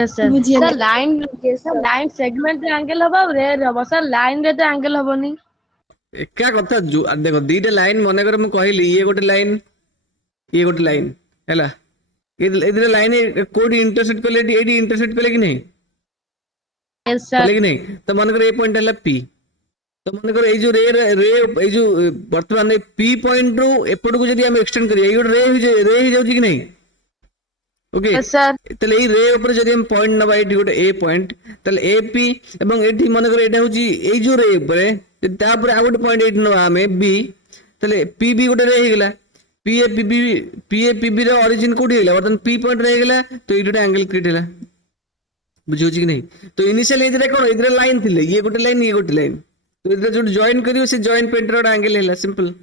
Yes sir बुझिए sir line segment रे angle हबा रे हबा सर लाइन रे तो एंगल हबनी एका कथा देखो दीटा लाइन मन कर मुझे कहली ये गोटे लाइन ये गोटे लाइन है ये लाइन कोडी इंटरसेक्ट कले एडी इंटरसेक्ट कले कि नहीं यस सर कले कि नहीं तो मन कर ए पॉइंट है पी तो मन कर जो रे रे ये जो वर्तमान पी पॉइंट रु एपट को जदी हम एक्सटेंड करिया ये रे ही जाउची कि नहीं ओके यस सर तले ए रे ऊपर जदी हम पॉइंट नबा एटी गोटे ए पॉइंट तले एपी एवं एटी मन कर एटा होची ए जो रे ऊपर तापर आ गोटे पॉइंट एटी नबा हमें बी तले पी बी गोटे रे हे गेला पी ए पी बी रो ओरिजिन कोडी हेला वर्तन पी पॉइंट रे गेला तो एटी एंगल क्रिएट हेला बुझियो कि नहीं तो इनिशियल इधर कोन इधर लाइन थिले ये गोटे लाइन तो इधर जो जॉइन करियो से जॉइन पॉइंट रो एंगल हेला सिंपल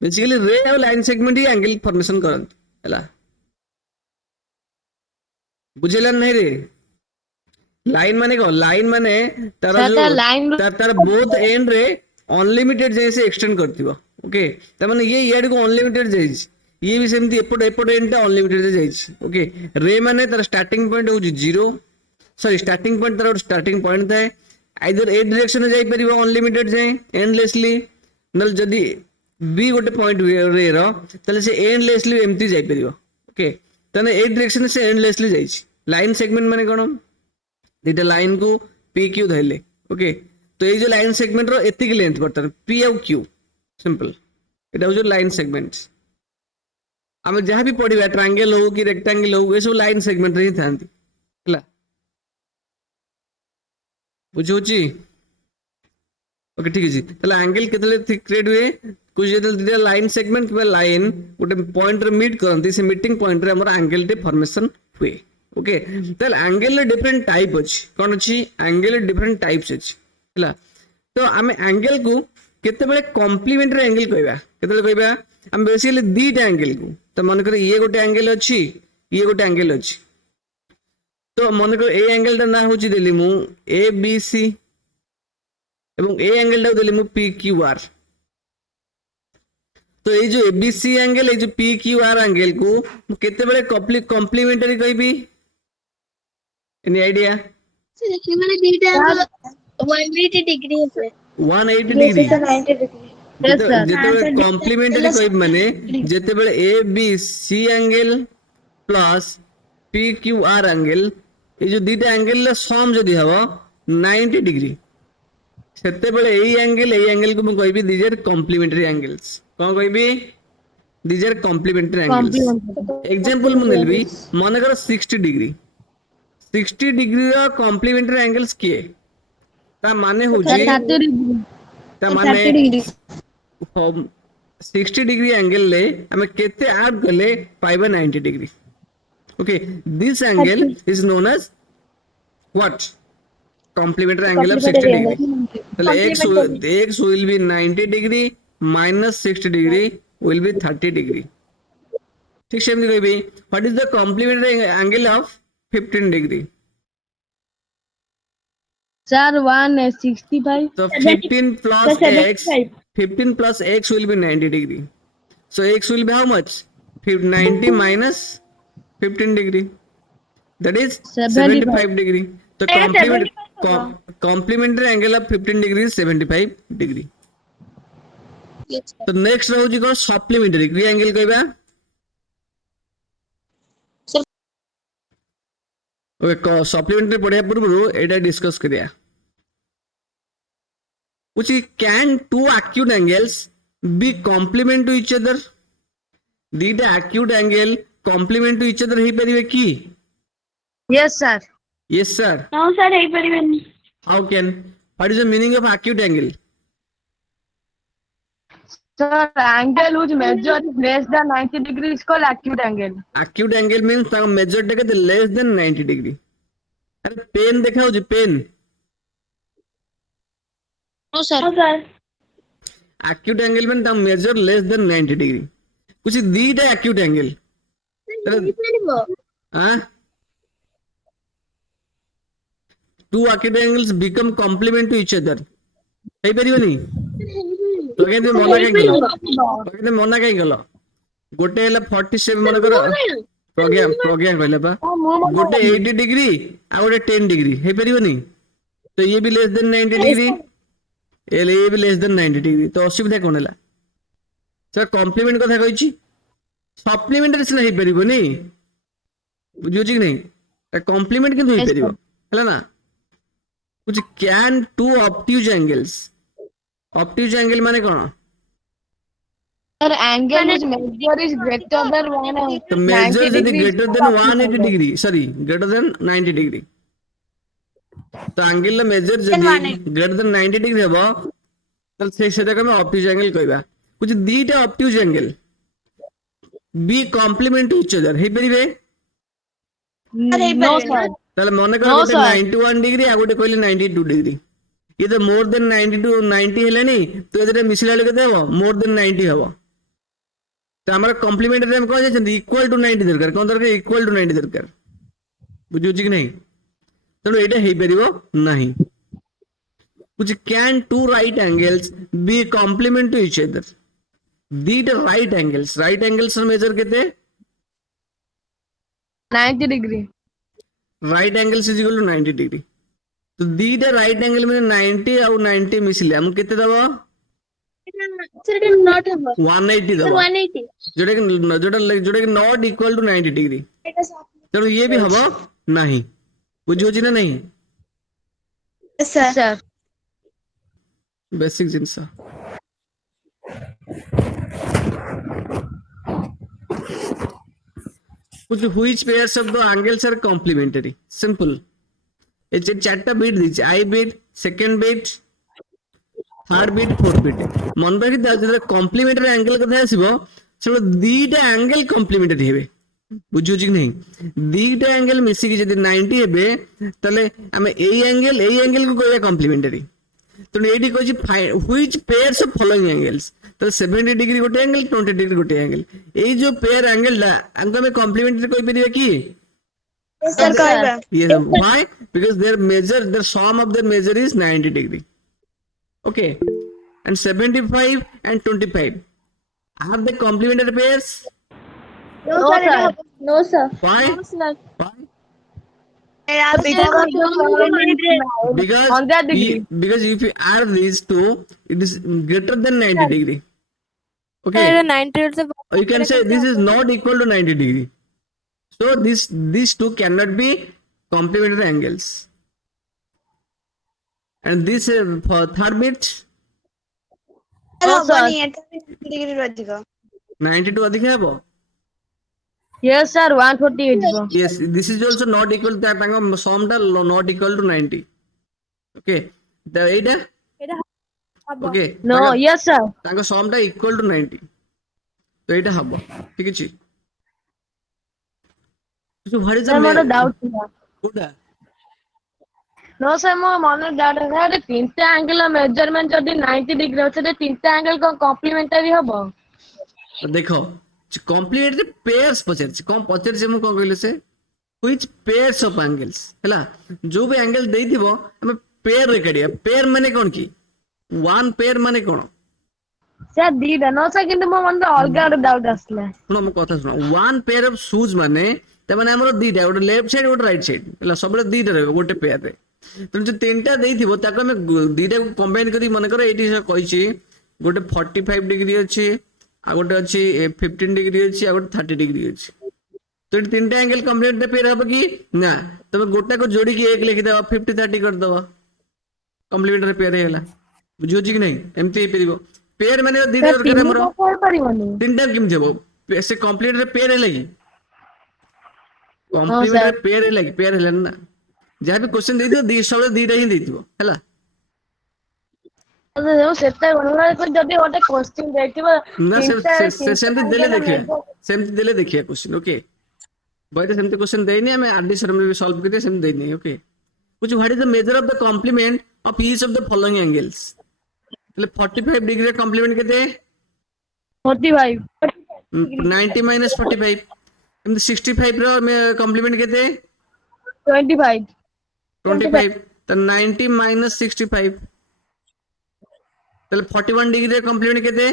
बेसिकली रे और लाइन सेगमेंट ही एंगल फॉर्मेशन करंत हेला बुझेला नहीं रे लाइन माने को लाइन माने तारा सर जो लाइन तार बोथ एंड रे अनलिमिटेड जैसे एक्सटेंड करथिबो ओके त माने ये याड को अनलिमिटेड जाइछ ये भी सेमती एपट एंड टा अनलिमिटेड जाइछ ओके रे माने तार स्टार्टिंग पॉइंट हो 0 सॉरी स्टार्टिंग पॉइंट तार स्टार्टिंग पॉइंट थाए आइदर ए डायरेक्शन में जाई परिबो अनलिमिटेड जाए एंडलेसली नल जदी बी गोटे पॉइंट रे रो तले से एंडलेसली एम्प्टी जाई परिबो ओके तने ए डायरेक्शन से एंडलेसली जाइछ लाइन सेगमेंट माने कोन दीटा लाइन को पी क्यू धैले ओके तो ये जो लाइन सेगमेंट रो एतिक लेंथ बर्तन पी और क्यू सिंपल एटा हो जो लाइन सेगमेंट्स हम जहां भी पढ़िबा ट्रायंगल हो कि रेक्टेंगल हो ये सब लाइन सेगमेंट रे थांती हला बुझोची ओके ठीक है तले एंगल केतले थिक क्रिएट हुए कुछ जेतल दीटा लाइन सेगमेंट पे लाइन गोटे पॉइंट रे मीट करंती से मीटिंग पॉइंट रे हमर एंगल टे फॉर्मेशन हुए ओके तल एंगल डिफरेंट टाइप अछि कोन अछि एंगल डिफरेंट टाइप्स अछि हला तो हम एंगल को केते बेले कॉम्प्लीमेंटरी एंगल कहबा केते बेले कहबा हम बेसिकली दीटा एंगल को तो मन कर ये गोटे एंगल अछि ये गोटे एंगल अछि तो मन कर ए एंगल दा ना होची देली मु ए बी सी एवं ए एंगल दा देली मु पी क्यू आर तो ये जो एबीसी एंगल ये जो पी क्यू आर एंगल को केते बेले कॉम्प्लीमेंटरी कहबी एनी आइडिया देखिए मैंने बीटा 180 डिग्री है 180 degree sir 90 degree yes sir जेते कॉम्प्लीमेंटरी कहब माने जेते बेले A B C angle plus P Q R angle ये जो दीटा एंगल ला सम जदी हबो 90 डिग्री सेते बेले ए एंगल को म कहबी दीज आर कॉम्प्लीमेंटरी एंगल्स कोन कहबी these are complementary angles example म नेलबी मन कर 60 डिग्री 60 डिग्री रो कॉम्प्लीमेंटरी एंगल्स किए ता माने होजी ता माने 60 डिग्री एंगल ले हमें केते ऐड करले पाइबा 90 degree okay this angle is known as what complementary angle of 60 degree तले x will be 90 degree minus 60 degree will be 30 degree ठीक से हम कहबी what is the complementary angle of 15 degree sir 165 तो 15 plus x will be 90 degree so x will be how much 90 minus 15 degree that is 75 degree तो complementary angle of 15 degree is 75 degree तो next रहउजी को supplementary क्रिया angle कहबा okay supplementary पढ़िया पूर्व एटा discuss करिया which can two acute angles be complement to each other दीटा acute angle complement to each other ही परिवे की yes sir yes sir no sir हे परिवेनी how can what is the meaning of acute angle sir angle which measure is less than 90 degree is called acute angle means ता measure टे less than 90 degree अरे pen देखा हो जी pen no sir acute angle means ता measure less than 90 degree कुछ दीटा acute angle हाँ two acute angles become complement to each other सही परिवनी तो कहते मना कहीं गलो गोटे हला 47 मन कर प्रज्ञा कहले बा गोटे 80 डिग्री आ गोटे 10 डिग्री हे परिबनी तो ये भी लेस देन 90 डिग्री ये भी लेस देन 90 डिग्री तो असुविधा कोन हला सर कॉम्प्लीमेंट कथा कहिछि सप्लीमेंटरी से नहीं परिबनी बुझियो कि नहीं कॉम्प्लीमेंट किंतु हे परिबो हला ना कुछ can two obtuse angles obtuse angle माने कोन Sir, angle whose measure is greater than one तो मेजर 90 यदि degrees greater than 180 degree sorry greater than 90 degree तो एंगल मेजर यदि ग्रेटर देन 90 डिग्री हेबो तो सेटा को हम ऑब्ट्यूज एंगल कहबा कुछ दीटा obtuse angle be complement to each other हे परिबे No, sir. ताले मन कर No, गोटे sir. 91 डिग्री आ गोटे कहले 92 डिग्री ये तो मोर देन 90 टू 90 हेलानी तो एदरे मिसला लगे देबो मोर देन 90 हेबो तो हमारा कॉम्प्लीमेंटरी हम कह जाय इक्वल टू 90 दरकार कोन दरकार इक्वल टू 90 दरकार बुझियो कि नहीं तेणु एटा हे परिबो नहीं कुछ can two right angles be complement to each other दीटा राइट एंगल्स मेजर केते 90 degree. Right angles is equal to 90 degree तो दीटा राइट एंगल में 90 और 90 मिसले हम केते दबो Sir, it is not a 180 Sir, दबो 180. जोटा not equal to 90 degree It is तेणु ये भी हबो नहीं बुझियो कि ना नहीं Yes, sir. Sir. बेसिक जिनस कुछ which pairs of the angles are complementary simple ए चारटा बीट दीचे I bit second bit third bit fourth bit मन रखि जब कॉम्प्लीमेंटरी एंगल कथा आसीबो से दीटा एंगल कॉम्प्लीमेंटरी हेबे बुझियो कि नहीं दीटा एंगल मिसी कि जदी 90 हेबे तले हमें एई एंगल को कहया कॉम्प्लीमेंटरी तो एडी कहछि which pairs of following angles तो 70 डिग्री गोटे एंगल 20 डिग्री गोटे एंगल ए जो पेयर एंगल ला अंक में कॉम्प्लीमेंटरी कहि परिबे की Yes, sir. Kahaba. yes why because their sum of their measure is 90 degree okay and 75 and 25 are they complementary pairs No, No, sir. it sir. is- No, sir. why No, sir. why because On that degree. because if you add these two it is greater than 90 degree okay or you can say this is not equal to 90 degree so these two cannot be complementary angles and this for third bit No, sir. 180 ଅଧିକ 92 अधिक हेबो Yes, sir. 140 ହେଇଯିବ. yes this is also not equal to that sum ta not equal to 90 okay the Etah okay No, yes, sir. तांको सम टा equal to 90 तो एटा हबो ठीक अछि तो व्हाट इज Sir, ମୋର द doubt ଥିଲା. कोडा No, sir, ମୋ ମନରେ doubt ଥିଲା. ଆରେ ତିନିଟା angle ର measurement ଯଦି 90 degree ଅଛି ତ ତିନିଟା angle କଣ complementary ହବ? देखो कॉम्प्लीमेंटरी पेयर्स पचरछि कौन पचरछि हम कोन कहले से व्हिच पेयर्स ऑफ एंगल्स हला जो भी एंगल देइथिबो हम पेयर रे करिया पेयर माने कोन की वन पेयर माने कोन Sir, ଦିଟା. No, sir, କିନ୍ତୁ ମୋ ମନରେ ଅଲଗା ଗୋଟେ doubt ଆସିଲା. सुनो हम कथा सुनो वन पेयर ऑफ शूज माने त माने हमरो दीटा गोटे लेफ्ट साइड गोटे राइट साइड हला सबले दीटा रहबो गोटे पेयर रे तो जो तीनटा देइथिबो ताको हम दीटा को कंबाइन करी मन कर एटी से कहिछि गोटे 45 डिग्री अछि आ गोटे अछि 15 डिग्री अछि आ गोटे 30 डिग्री अछि तो ये तीनटा एंगल कंप्लीट पेयर हबो कि ना तबे गोटा को जोड़ी की एक लिखि देबा 50 30 कर देबा कंप्लीमेंटरी पेयर हैला बुझियो कि नहीं एमती हे परिबो पेयर माने दीटा Sir, दरकार हमरो ତିନିଟା କରିପାରିବନି. तीनटा केम देबो से कंप्लीट पेयर है लगी कंप्लीमेंटरी पेयर है लगी पेयर है ना जहाँ भी क्वेश्चन दे दियो दी सब दीटा ही देथिबो हैला ସେଟା ଯଦି ଗୋଟେ question ଦେଇଥିବ ना ତିନିଟା से सेमती देले angle देखिए measure- सेमती देले देखिए क्वेश्चन ओके भाई तो सेमती क्वेश्चन देनी हमें आरडी सर में भी सॉल्व करते सेमती देनी ओके कुछ what is the measure of the complement of each of the following angles मतलब 45 डिग्री कॉम्प्लीमेंट केते 45. 90 माइनस 45 एमती 65 रो कॉम्प्लीमेंट केते 25. 25 तो 90 माइनस 65 তাহলে 41 ডিগ্রি রে কমপ্লিমেন্ট কেতে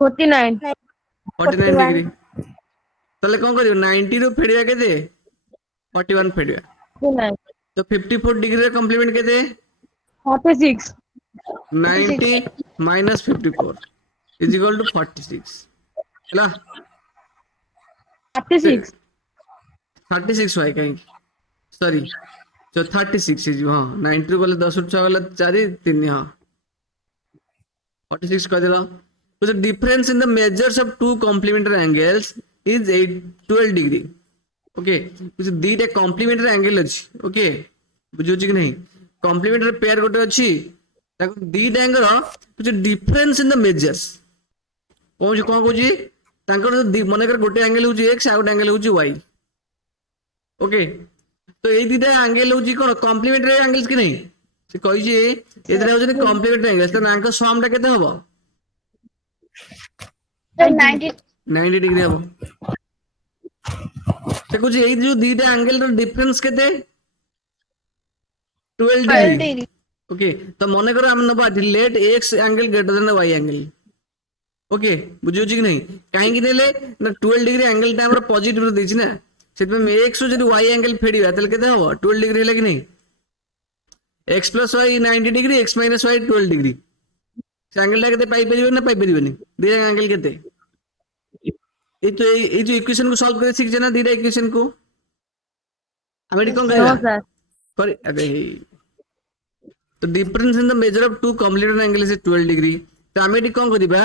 49. 49 ডিগ্রি তাহলে কোন করিব 90 রু ফেড়িয়া কেতে 41 फेडिया 59 तो 54 डिग्री रे कॉम्प्लीमेंट केते 46 90 minus 54 is equal to 46 ହେଲା 36 36 হয় କାହିଁକି ସରି जो 36 ହେଇଯିବ ହଁ 90 ରୁ ଗଲେ 10 ରୁ 6 ଗଲେ 4 3 ହଁ 46 କହିଦେଲ so the difference in the measures of two complementary angles is 12 degree okay कुछ दीटा complementary angle ଅଛି okay बुझुछि कि नहीं complementary pair गोटे अछि ताको दीटा एंगल कुछ difference in the measures कौन कहूछि तांकर मने कर गोटे एंगल होछि x आ गोटे एंगल होछि y ओके तो ये दीटा एंगल होछि कोन complementary angles कि नहीं से कहि जे एदरा होछि complementary angles त नांक सम टा केते हबो 90 90 डिग्री हबो से कुछ एई जो दीटा एंगल रो डिफरेंस केते 12 डिग्री ओके तो मने करो हम नबा let x angle greater than y angle okay बुझियो कि नहीं काहे कि देले ना 12 डिग्री एंगल टा हमर पॉजिटिव रो देछि ना सेत में x जो जदी y एंगल फेडिबा तले केते हबो 12 डिग्री हैला कि नहीं x plus y 90 degree x minus y 12 degree से एंगल टा केते पाई परिबो ना पाई परिबोनी दे एंगल केते ये जो इक्वेशन को सॉल्व करे सीख जाना दीटा इक्वेशन को हमें कौन नो कहेगा सर पर अरे तो difference in the measure of two complementary angle is 12 degree तो हमें कौन करिबा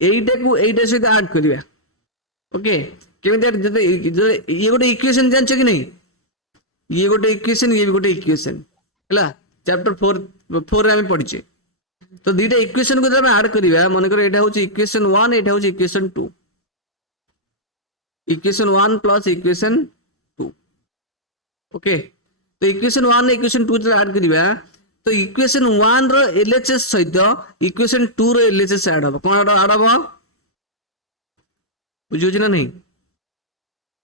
एटा को एटा सहित ऐड करिबा ओके केमिति जो ये गोटे इक्वेशन जानछ कि नहीं ये गोटे इक्वेशन ये भी गोटे इक्वेशन हला चैप्टर 4 रे हम पढिचे तो दीटा इक्वेशन को जब ऐड करिबा मन कर एटा होची इक्वेशन 1 एटा होची equation 2 equation 1 plus equation 2 okay तो इक्वेशन 1 इक्वेशन 2 ऐड करिबा तो इक्वेशन 1 रो एलएचएस सहित इक्वेशन 2 रो एलएचएस ऐड हो कोन ऐड हो बुझियो ना नहीं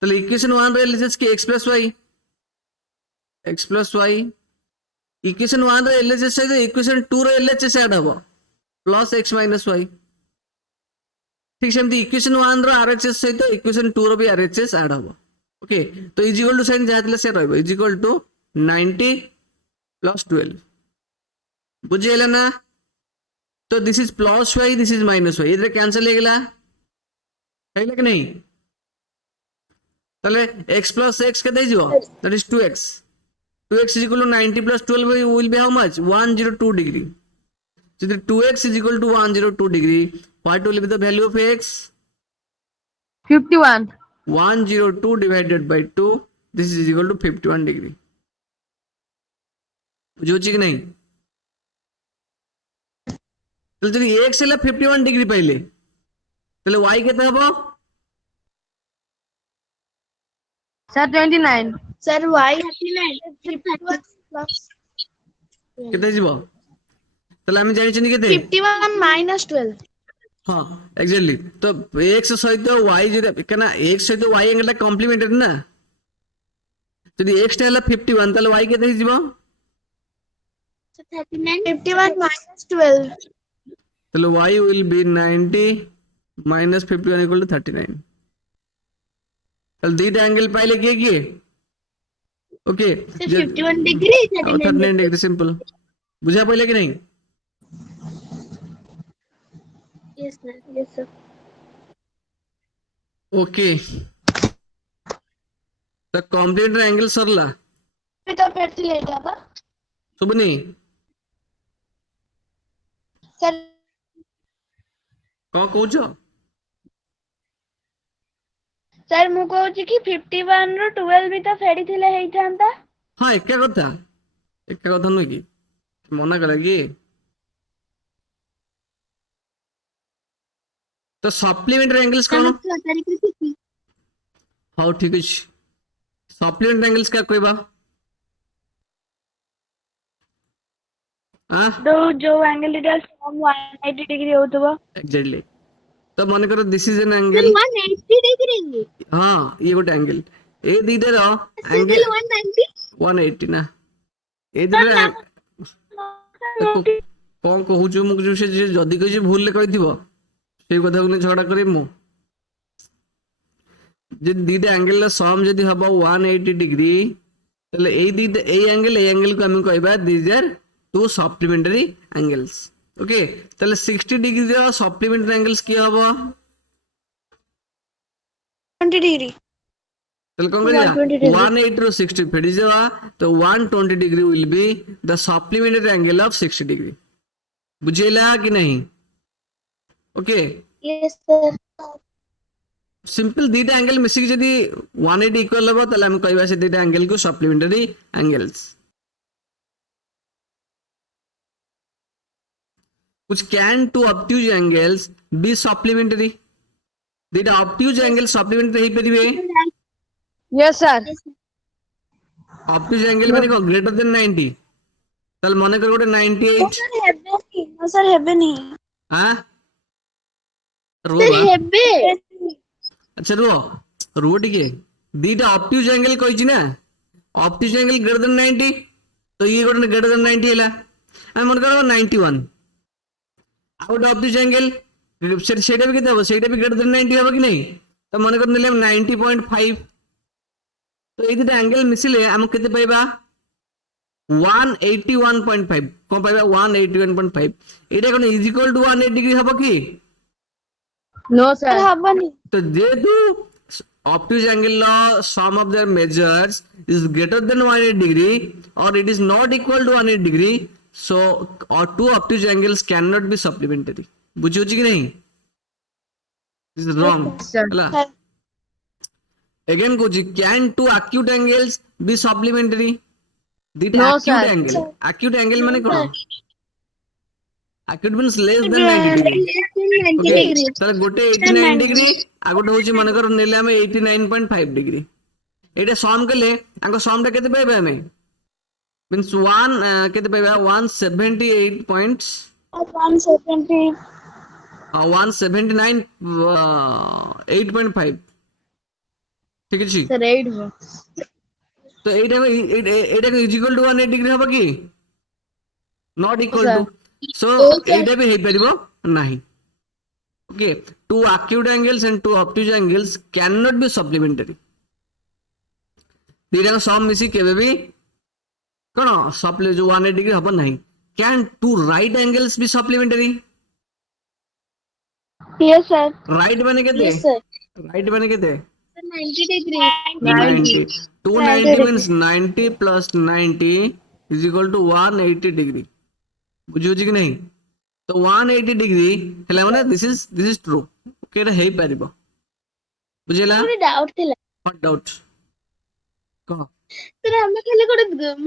तो इक्वेशन 1 रो एलएचएस के x प्लस y इक्वेशन 1 रो एलएचएस सहित इक्वेशन 2 रो एलएचएस ऐड हो प्लस x माइनस y ठीक सेमती इक्वेशन 1 रो आरएचएस सहित इक्वेशन 2 रो भी आरएचएस ऐड हो ओके तो इज इक्वल टू साइन जाथिले से रहबो इज इक्वल टू 90 प्लस 12 बुझियला ना तो this is plus y this is minus y इधर कैंसिल हो गेला हैला कि नहीं तले x प्लस x के दे जिवो that is 2x 2x is equal to 90 plus 12 will be how much 102 degree so the 2x is equal to 102 degree what will be the value of x 51 102 divided by 2 this is equal to 51 degree बुझो कि नहीं तो जब x ହେଲା 51 degree पाइले तले y केते हबो सर 29 सर y 51 plus केते जिवो तले हम जानि छनि केते 51 minus 12 हां एग्जैक्टली तो x सहित y जे कना x सहित y एंगल कॉम्प्लीमेंटरी ना यदि x टा हला 51 तले y केते जिवो 39 51 minus 12 तले y will be 90 minus 51 equal to 39 तले दीटा एंगल पाइले के ओके 51 degree 39 डिग्री सिंपल बुझा पहिले कि नहीं yes sir okay the complementary angle सरला तो पेटी ले जाता सुबनी सर कौन कहूछ सर मु कहूची कि 51 रो 12 भी तो फेडी थिले हेई थांता हाँ एका कथा नुह कि मना कला कि तो सप्लीमेंटरी एंगल्स कौन हाँ ठीक अछि सप्लीमेंटरी एंगल्स क्या कहबा हां तो जो एंगल इधर 180 डिग्री होतबो एग्जैक्टली तो मन करो this is an angle 180 degree हाँ ये गोटे एंगल ए दीटे रो एंगल 190 180 ना ए दीटे कौन कहूछु मु जे जदी कहि भूल ले कहिथिबो से कथा को झगड़ा करी मु যদি দুইটা অ্যাঙ্গেল সম যদি হব 180 ডিগ্রি তাহলে এই দুইটা এই অ্যাঙ্গেল কো আমি কইবা this are two supplementary angles okay তাহলে 60 ডিগ্রি র সাপ্লিমেন্টারি অ্যাঙ্গেলস কি হব 20 degree. তাহলে কোন করিয়া 120 degree. 180 ରୁ 60 ଫେଡି ଯିବା ତ 120 degree will be the supplementary angle of 60 degree ବୁଝିଲା କି ନାହିଁ ओके Yes, sir. सिंपल दीटा एंगल मिसिक जदी 180 इक्वल हो तले हम कहबा से दीटा एंगल को सप्लीमेंटरी एंगल्स कुछ can two obtuse angles be supplementary दीटा ऑब्ट्यूज एंगल सप्लीमेंटरी हे परिबे Yes, sir. ऑब्ट्यूज एंगल माने को ग्रेटर देन 90 तल माने कर गोटे 98 No, sir, heaven. हां रो Sir, बा heaven. अच्छा रो टिके दीटा ऑब्ट्यूज एंगल कहिछि ना ऑब्ट्यूज एंगल ग्रेटर देन 90 तो ये गोटे ग्रेटर देन 90 हैला हम मन करो 91 आउट ऑब्ट्यूज एंगल सेटा भी केते हो सेटा भी ग्रेटर देन 90 हो कि नहीं तो मन कर नेले 90.5 तो ये दुटा एंगल मिसिले हम केते पाइबा 181.5 कोन पाइबा 181.5 एटा कोन इज इक्वल टू 180 डिग्री हबो की No, sir. Heaven. तो जेहेतु obtuse angle law sum of their measures is greater than 180 degree or it is not equal to 180 degree so or two obtuse angles cannot be supplementary बुझी होची कि नहीं this is wrong sir. हला again Kochi can two acute angles be supplementary did No, acute sir. angle acute angle माने कोन acute means less than 90 degree 90 Okay, degree. তাহলে গোটে 89 degree আর গোটে হচ্ছে মনে করো নেলে আমি 89.5 ডিগ্রি এটা সম কলে আঙ্ক সমটা কেতে পাইবে আমি মিন্স 1 কেতে পাইবা 178 পয়েন্টস 170. 179 8.5 ঠিক আছে Sir, 8 हो. তো এইটা ইজ ইকুয়াল টু 180 ডিগ্রি হবে কি not equal sir. To so এইটা भी হেই পারিবো नाही okay two acute angles and two obtuse angles cannot be supplementary दीटा सम मिसी केबे भी कोन सप्ले जो 180 डिग्री हबो नहीं can two right angles be supplementary Yes, sir. right माने केते Yes, sir. right माने केते 90 degree. 90 290 means 90 plus 90 is equal to 180 degree बुझियो कि नहीं तो 180 डिग्री हेला माने दिस इज ट्रू ओके एटा हेई परिबो बुझिला ଗୋଟେ doubt ଥିଲା व्हाट डाउट कह sir ଆମେ ଖାଲି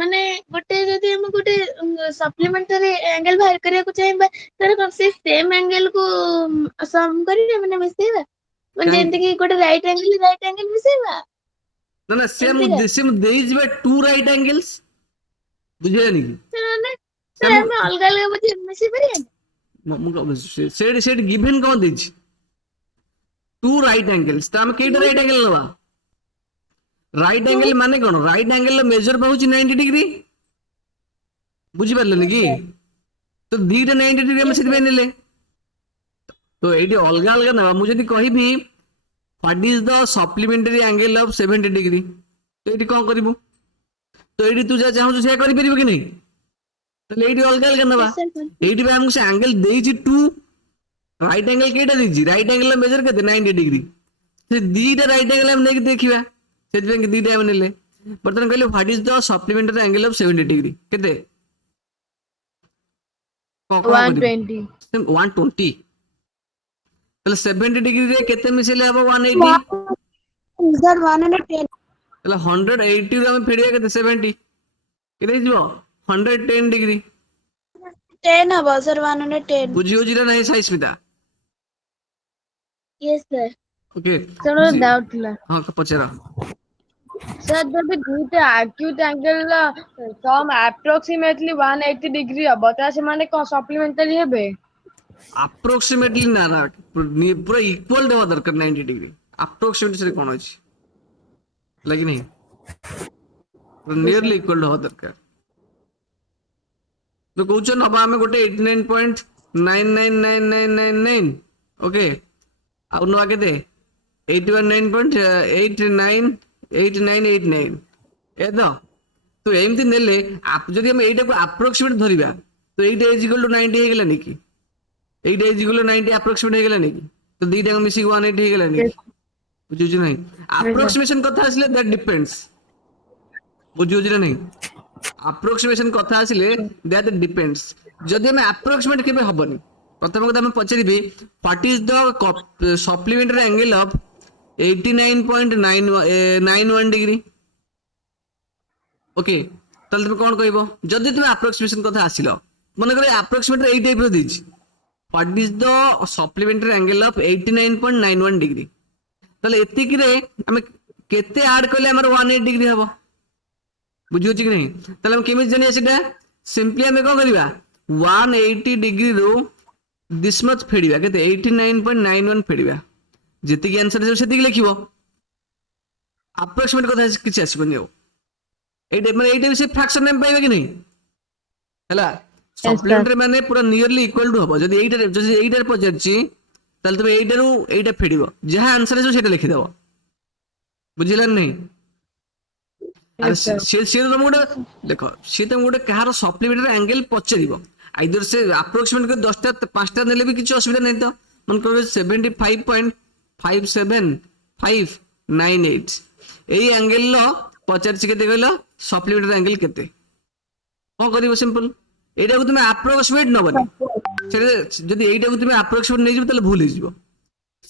ମାନେ ଗୋଟେ ଯଦି ଆମେ ଗୋଟେ ସପ୍ଲିମେଣ୍ଟାରୀ ଆଙ୍ଗେଲ ବାହାର କରିବାକୁ ଚାହିଁବା ତାହେଲେ କଣ ସେ ସେମ୍ ଆଙ୍ଗେଲ କୁ ସମ୍ କରିବା ମାନେ ମିଶେଇବା ମାନେ ଯେମିତି କି ଗୋଟେ ରାଇଟ ଆଙ୍ଗେଲ ମିଶେଇବା ना ना same these be two right angles बुझियानी sir ଆମେ ଅଲଗା ଅଲଗା ବୁଝି ମିଶେଇ ପାରିବା सेड गिवन कौन देइज टू राइट एंगल्स त हम केटा राइट एंगल लबा राइट एंगल माने कोन राइट एंगल मेजर पाउची 90 डिग्री बुझि परलनि की तो दीटा 90 डिग्री हम सिधे नेले तो एटी अलगा अलगा ना मु जदी कहिबी what is the supplementary angle of 70 degree तो एटी कोन करिवु तो एटी तू जा चाहू से करि परिबो कि नहीं तो एटी अलगा अलगा नबा एटी बे हमको से एंगल देइछि टू राइट एंगल केटा देइछि राइट एंगल मेजर केते 90 डिग्री से दीटा राइट एंगल हम नेक देखिबा सेति पे दीटा हम नेले बर्तन कहले what is the supplementary angle of 70 degree केते 120. 120 তাহলে 70 ডিগ্রি রে কেতে মিশিলে হবে 180 sir 110 তাহলে 180 রে আমি ফেড়িয়া কেতে 70 কেতে ଯିବ 110 ডিগ্রি 10 হবো sir 110 বুঝিও জিরা নাই সাইস্মিতা yes sir okay Sir, one doubt ଥିଲା. हां पचरा Sir, ଯଦି ଦୁଇଟା acute angle ର sum approximately 180 degree ହବ ତାହେଲେ ସେମାନେ କଣ supplementary ହେବେ? अप्रोक्सीमेटली ना ना पूरा इक्वल देवा दरकार 90 डिग्री अप्रोक्सीमेटली से कोन अछि लगी नहीं नियरली इक्वल देवा दरकार तो कहउछ नबा हमें गोटे 89.99999 ओके आ नवा केते 81.8989 ଏ ତ ଏମିତି ନେଲେ ଯଦି ଆମେ ଏଇଟାକୁ ଆପ୍ରୋକ୍ସିମେଟ ଧରିବା ତ ଏଇଟା ଇଜ ଇକ୍ୱାଲ ଟୁ 90 ହେଇଗଲାନି କି? এইটা ইজ ইকুয়াল টু 90 আপ্রক্সিমেট হয়ে গেলানি কি? তো দুইটা মিশিকি 180 হয়ে গেলানি কি? বুঝুছি নাই আপ্রক্সিমেশন কথা আসলে দ্যাট ডিপেন্ডস, বুঝুছি না নাই আপ্রক্সিমেশন কথা আসলে দ্যাট ডিপেন্ডস। যদি আমি আপ্রক্সিমেট কেবে হবনি, প্রথম কথা আমি পচারিবি what is the supplementary angle of 89.91 degree. Okay, তাহলে তুমি কোন কইব? যদি তুমি আপ্রক্সিমেশন কথা আসিল, মনে করে আপ্রক্সিমেট এই টাইপর দিয়েছি, what is the supplementary angle of 89.91 degree, তাহলে এতিকিরে আমি কেতে আড কলে আমার 180 ডিগ্রি হব, বুঝিছি কি নাই? তাহলে আমি কেমিতি জানিবা সেটা? সিম্পলি আমি কোন করিবা 180 ডিগ্রি রু দিস মচ ফেড়িবা, কেতে 89.91 ফেড়িবা, যেতিকি आंसर আছে সেতিকি লিখিব, আপ্রক্সিমেট কথা কিছু আসবনি। এইটা মানে এইটা সে ফ্র্যাকশন নেম পাইবা কি নাই? ହେଲା ସପ୍ଲିମେଣ୍ଟାରୀ ମାନେ ପୁରା ନିୟରଲି ଇକ୍ୱାଲ ଟୁ ହବ। ଯଦି ଏଇଟାରେ ପଚାରିଛି ତାହେଲେ ତମେ ଏଇଟାରୁ ଏଇଟା ଫେଡ଼ିବ, ଯାହା ଆନ୍ସର ଆସିବ ସେଇଟା ଲେଖିଦବ, ବୁଝିଲା ନାହିଁ? ଆରେ ସିଏ ତମକୁ ଗୋଟେ ଦେଖ, ସିଏ ତମକୁ ଗୋଟେ କାହାର ସପ୍ଲିମେଣ୍ଟାରୀ ଆଙ୍ଗେଲ ପଚାରିବ, ଆଇଦର ସେ ଆପ୍ରୋକ୍ସିମେଟ କରି 10ଟା 5ଟା ନେଲେ ବି କିଛି ଅସୁବିଧା ନାହିଁ। ତ ମନେ କର 75.57598 ଏଇ ଆଙ୍ଗେଲର ପଚାରିଛି କେତେ କହିଲ ସପ୍ଲିମେଣ୍ଟାରୀ ଆଙ୍ଗେଲ କେତେ, କଣ କରିବ? ସିମ୍ପଲ এইটাକୁ তুমি আপ্রক্সিমেট নবনি, সেটা যদি এইটাକୁ তুমি আপ্রক্সিমেট নেইଯିବ তাহলে ভুল ହେଇଯିବ।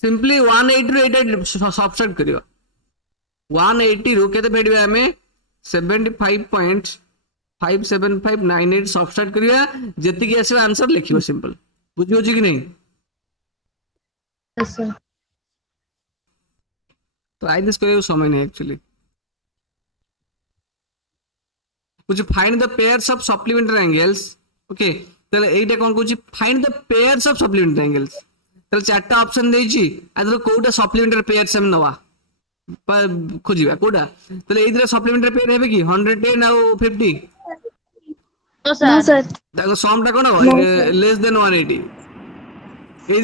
সিম্পলি 180 ରୁ এইটা সবট্রাক্ট করিবা, 180 ରୁ কেতে ফেডিবা ଆମେ 75.57598 সবট্রাক্ট করিবা, যেতিকি আসবে आंसर লিখিবা সিম্পল। বুঝি হচ্ছে কি নাই? Yes, sir. তো আইদিস করিও সময় নেই actually. which find the pairs of supplementary angles, okay, তাহলে এইটা কোন কইছি find the pairs of supplementary angles, তাহলে চারটা অপশন দেইছি, আদর কোউটা সাপ্লিমেন্টারি পেয়ারস আমি নবা খুঁজিবা কোউটা, তাহলে এই দুটো সাপ্লিমেন্টারি পেয়ার হবে কি 110 আর 50? No, sir. দেখো সমটা কোন হবে লেস দেন 180,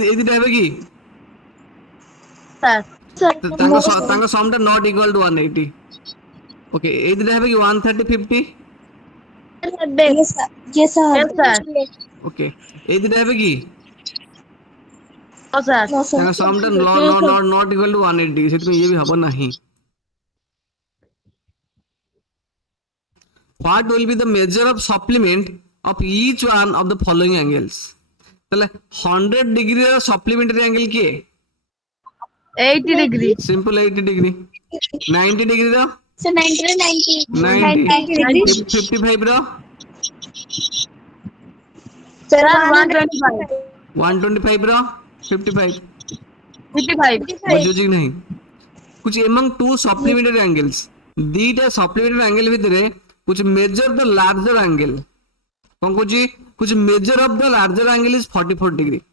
এই দুটো হবে কি Sir. তাঙ্গ সমটা নট ইকুয়াল টু 180। ওকে, এই দুটো হবে কি 130 50? Yes, sir. Yes, sir. Yes, sir. ওকে, এই দুটো হবে কি No, sir. No, sir. তাঙ্গ সমটা নট ইকুয়াল টু 180, সেটা ইয়ে भी হবো नहीं। What will be the measure of supplement of each one of the following angles? তাহলে 100 ডিগ্রি এর সাপ্লিমেন্টারি অ্যাঙ্গেল কি? 80 degree. Simple 80 degree. 90 ডিগ্রি র So 90. 90 55 র Sir, 125. 125 ର 55 55. বুঝুছি नहीं? कुछ among two supplementary angles, दीटा supplementary angle ভিতরে कुछ measure the larger angle, कौन कुछ measure of the larger angle is 44 degree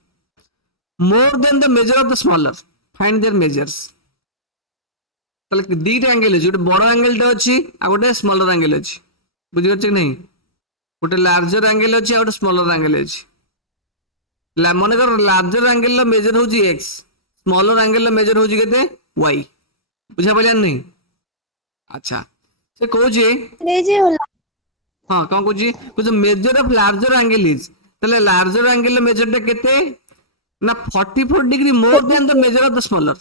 more than the measure of the smaller, find their measures। তাহলে দুইটা অ্যাঙ্গেল আছে, ଗୋଟେ বড় অ্যাঙ্গেলটা ଅଛି ଆଉ ଗୋଟେ স্মলর অ্যাঙ্গেল ଅଛି, বুঝিপারছ কি নাই? ଗୋଟେ লার্জর অ্যাঙ্গেল ଅଛି ଆଉ ଗୋଟେ স্মলর অ্যাঙ্গেল ଅଛି। মনে কর লার্জর অ্যাঙ্গেলର মেজর হଉଛି x, স্মলর অ্যাঙ্গেলର মেজর হଉଛି কেতে y, বুঝা পাইলানি নাই? আচ্ছা, সে কହୁଛି ହଁ କଣ କହୁଛି measure of larger angle is, তাহলে লার্জর অ্যাঙ্গেলର মেজরটা কেতে না 44 degree more than the measure of the smaller.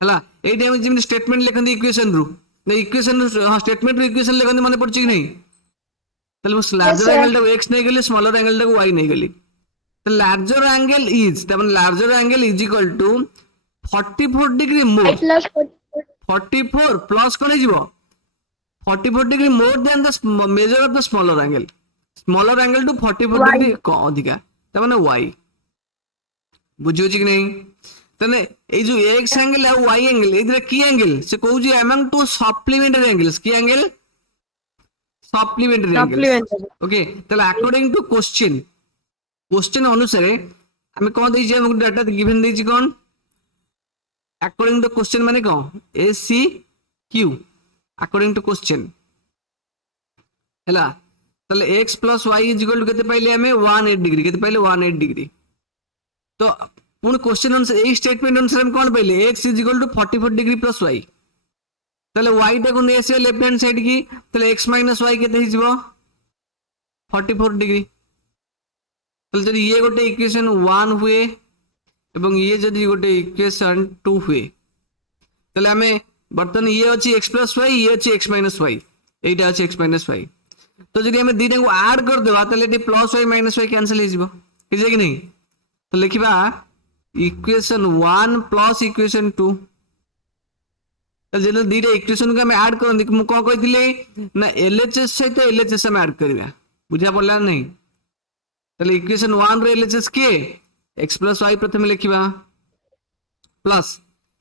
ହେଲା এইটা আমি যেমনি স্টেটমেন্ট লেখନ୍ତି ইকুয়েশন রু, না ইকুয়েশন হ্যাঁ স্টেটমেন্ট রু ইকুয়েশন লেখନ୍ତି মনে পড়ছে কি নাই? তাহলে ମୁଁ লার্জর অ্যাঙ্গেলটাକୁ x নেই গলি, স্মলর অ্যাঙ্গেলটাକୁ y নেই গলি, তো লার্জর অ্যাঙ্গেল ইজ তার মানে larger angle is equal to 44 degree more, 44 plus কোন হইଯିବ 44 degree more than the measure of the smaller angle, smaller angle to 44 degree ଅଧିକା, তার মানে y। বুঝিছি কি নাই? তাহলে এই যে x অ্যাঙ্গেল আর y অ্যাঙ্গেল এই দুটো কি অ্যাঙ্গেল? সে কହୁଛି among two supplementary angles, কি অ্যাঙ্গেল? supplementary angles। ওকে, তাহলে according to question অনুসারে আমি কোন ଦେଇଛି, আমাকে ডাটা গিভেন ଦେଇଛି কোন according to question মানে কোন ACQ according to question ହେଲା। তাহলে x plus y is equal to কেতে পাইলে আমি 180 ডিগ্রি, কেতে পাইলে 180 ডিগ্রি। তো पुणी क्वेश्चन अनुसार ए स्टेटमेंट अनुसार हम कौन पाइले x equal to 44 degree plus y ताले y टाको नै आसी लेफ्ट हैंड साइड की ताले x माइनस y केते हि जिवो 44 डिग्री ताले जदि ये गोटे इक्वेशन 1 हुए एवं ये जदि गोटे इक्वेशन 2 हुए ताले हमें बर्तन ये अछि x प्लस y ये अछि x माइनस y एटा अछि x माइनस y तो जदि हमें दीटा को ऐड कर देबा ताले eighty plus y minus y cancel हो जिवो कि जे कि नहीं तो लिखिबा इक्वेशन 1 प्लस इक्वेशन 2 जदि दीटा इक्वेशन को हम ऐड करन मु कोन कहिथिले ना LHS सहित LHS हम ऐड करबा बुझा पड़ला नहीं ताले इक्वेशन 1 रे LHS के x प्लस y प्रथम लिखिबा प्लस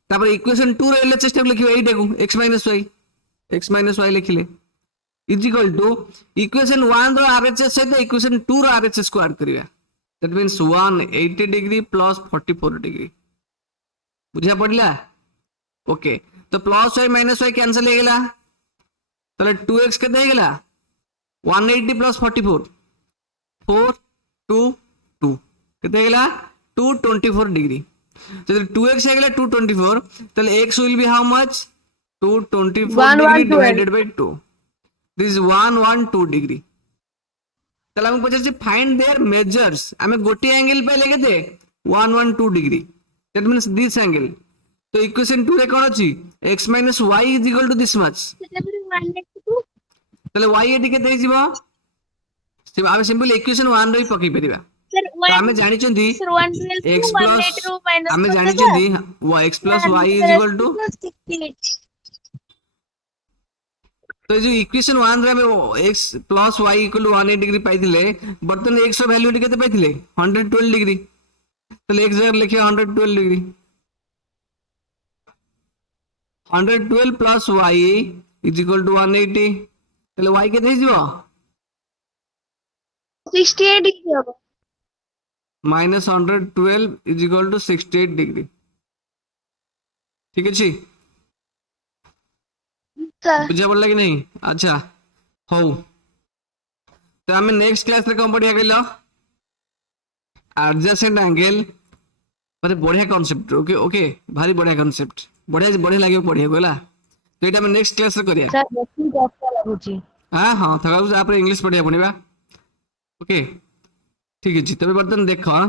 तापर इक्वेशन 2 रे LHS टाको लिखिबा एटा को x माइनस y लिखिले इज इक्वल टू इक्वेशन 1 रो RHS सहित इक्वेशन 2 रो RHS को ऐड करिया that means 180 degree plus 44 degree बुझा पड़ला ओके तो plus y minus y cancel हो गेला तले 2x केते हो गेला 180 प्लस 44 4 2 2 केते हो गेला 224 डिग्री जब 2x हो गेला 224 तले x will be how much 224 degree divided by 2 this is 112 degree तले हम पचार फाइंड देयर मेजर्स हमें गोटे एंगल पे लेके दे 112 degree that means this angle तो इक्वेशन 2 रे कोन अछि x minus y is equal to this much तले y एटी केते हिजिबो से हम सिंपल इक्वेशन 1 रे पकई परिबा तो हमें जानि चंदी x plus हमें जानि चंदी x plus y is equal to तो जो इक्वेशन 1 रे हमें x plus y equal to 180 degree पाइथिले बर्तन x रो वैल्यू केते पाइथिले 112 डिग्री तले x जगह लिखिए 112 degree 112 plus y is equal to 180 तले y केते हिजिबो 68 डिग्री हो minus 112 is equal to 68 degree ठीक अछि बुझा पड़ला कि नहीं अच्छा हो तो हमें नेक्स्ट क्लास रे कौन पढ़िया कहलो एडजेसेंट एंगल माने बढ़िया कांसेप्ट ओके ओके भारी बढ़िया कांसेप्ट बढ़िया बढ़िया लागे पढ़िया कहला तो एटा हमें नेक्स्ट क्लास रे करिया सर बेसी कष्ट लाଗୁଛି हां हां थका आप इंग्लिश पढ़िया पड़िबा ओके ठीक अछि तबे बर्तन देखो